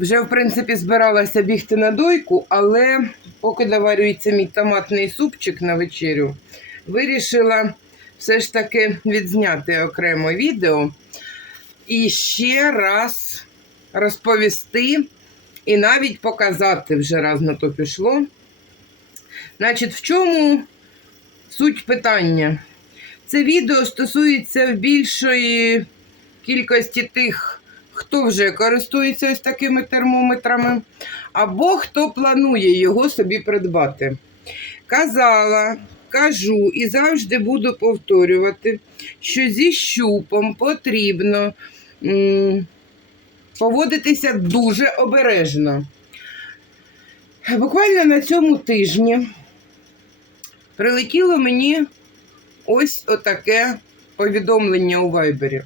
Вже, в принципі, збиралася бігти на дойку, але поки доварюється мій томатний супчик на вечерю, вирішила все ж таки відзняти окремо відео і ще раз розповісти і навіть показати вже раз на то пішло. Значить, в чому суть питання? Це відео стосується більшої кількості тих, хто вже користується ось такими термометрами, або хто планує його собі придбати. Казала, кажу і завжди буду повторювати, що зі щупом потрібно поводитися дуже обережно. Буквально на цьому тижні прилетіло мені ось отаке повідомлення у Вайбері.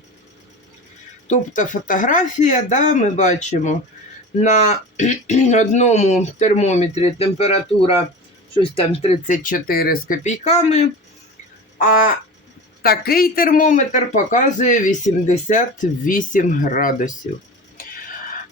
Тобто фотографія, да, ми бачимо на одному термометрі температура щось там 34 з копійками, а такий термометр показує 88 градусів.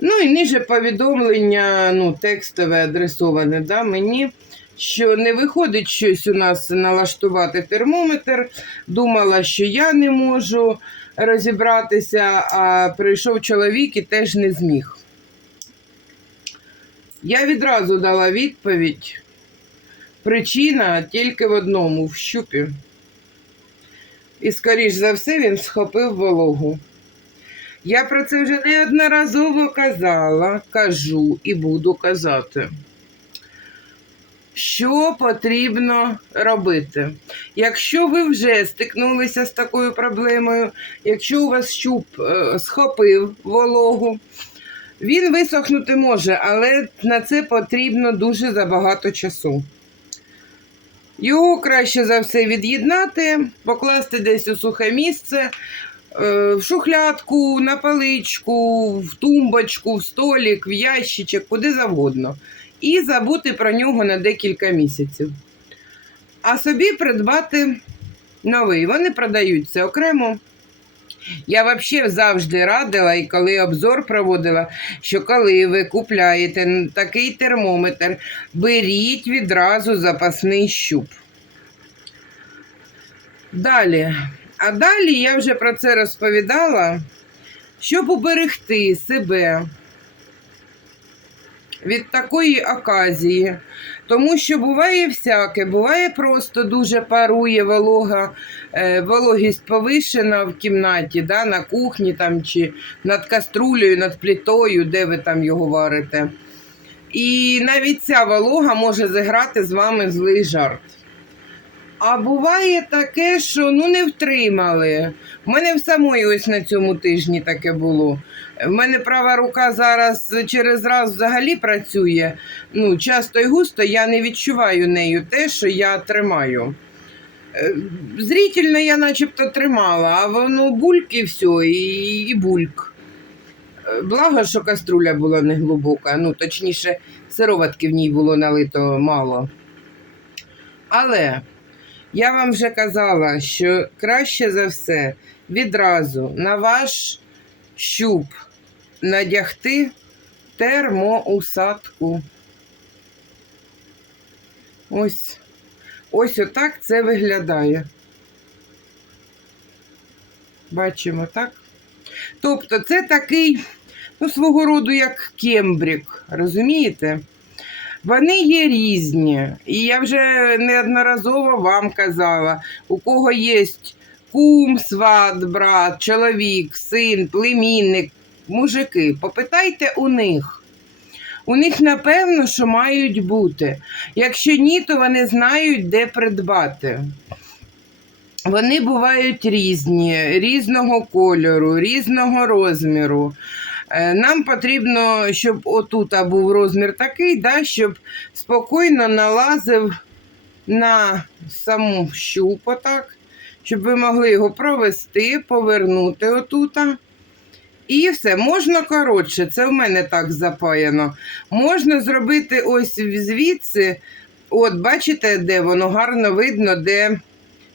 Ну і ниже повідомлення, ну, текстове адресоване да, мені, що не виходить щось у нас налаштувати термометр. Думала, що я не можу розібратися, а прийшов чоловік і теж не зміг. Я відразу дала відповідь. Причина тільки в одному в щупі. І, скоріш за все, він схопив вологу. Я про це вже неодноразово казала, кажу і буду казати. Що потрібно робити? Якщо ви вже стикнулися з такою проблемою, якщо у вас щуп е, схопив вологу, він висохнути може, але на це потрібно дуже забагато часу. Його краще за все від'єднати, покласти десь у сухе місце, в шухлядку, на паличку, в тумбочку, в столик, в ящичок, куди завгодно. І забути про нього на декілька місяців. А собі придбати новий. Вони продаються окремо. Я взагалі завжди радила, і коли обзор проводила, що коли ви купляєте такий термометр, беріть відразу запасний щуп. Далі. А далі я вже про це розповідала, щоб уберегти себе від такої оказії. Тому що буває всяке, буває просто дуже парує волога, е, вологість повишена в кімнаті, да, на кухні там, чи над каструлею, над плітою, де ви там його варите. І навіть ця волога може зіграти з вами злий жарт. А буває таке, що ну не втримали. У мене в самої ось на цьому тижні таке було. В мене права рука зараз через раз взагалі працює. Ну, часто і густо я не відчуваю нею те, що я тримаю. Е, Зрительно я начебто тримала, а воно бульк і все, і, і бульк. Е, Благо, що каструля була не глибока, ну, точніше, сироватки в ній було налито мало. Але я вам вже казала, що краще за все відразу на ваш щуп надягти термоусадку. Ось. Ось отак це виглядає. Бачимо, так? Тобто, це такий, ну, свого роду, як кембрік, розумієте? Вони є різні. І я вже неодноразово вам казала, у кого є кум, сват, брат, чоловік, син, племінник, мужики, попитайте у них. У них напевно, що мають бути. Якщо ні, то вони знають, де придбати. Вони бувають різні, різного кольору, різного розміру. Е, Нам потрібно, щоб отут був розмір такий, да, щоб спокійно налазив на саму щупу, так, щоб ви могли його провести, повернути отут І все, можна коротше, це в мене так запаяно. Можна зробити ось звідси, от бачите, де воно гарно видно, де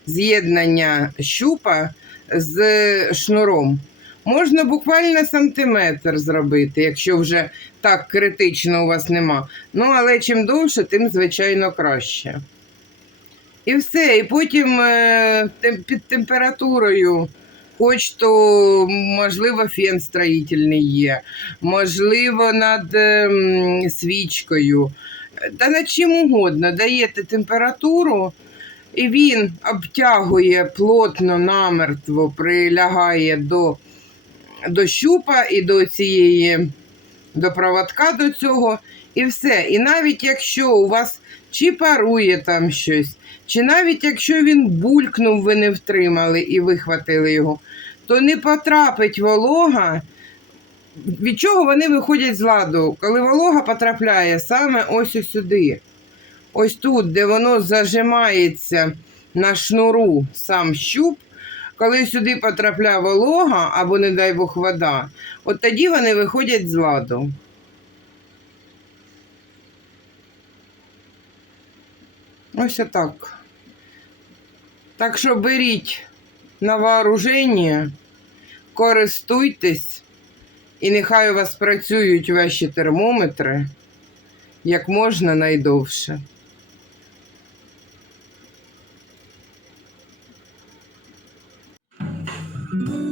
з'єднання щупа з шнуром. Можна буквально сантиметр зробити, якщо вже так критично у вас нема. Ну, але чим довше, тим, звичайно, краще. І все. І потім е, під температурою, хоч то, можливо, фен строїтельний є, можливо, над ем, свічкою, та над чим угодно даєте температуру, і він обтягує плотно намертво, прилягає до, до щупа і до цієї до проводка до цього, і все. І навіть якщо у вас чи парує там щось, чи навіть якщо він булькнув, ви не втримали і вихватили його, то не потрапить волога. Від чого вони виходять з ладу? Коли волога потрапляє саме ось ось сюди. Ось тут, де воно зажимається на шнуру сам щуп, коли сюди потрапляє волога або, не дай Бог, вода, от тоді вони виходять з ладу. Ось отак. Так що беріть на вооруження, користуйтесь, і нехай у вас працюють ваші термометри як можна найдовше. Mm-hmm.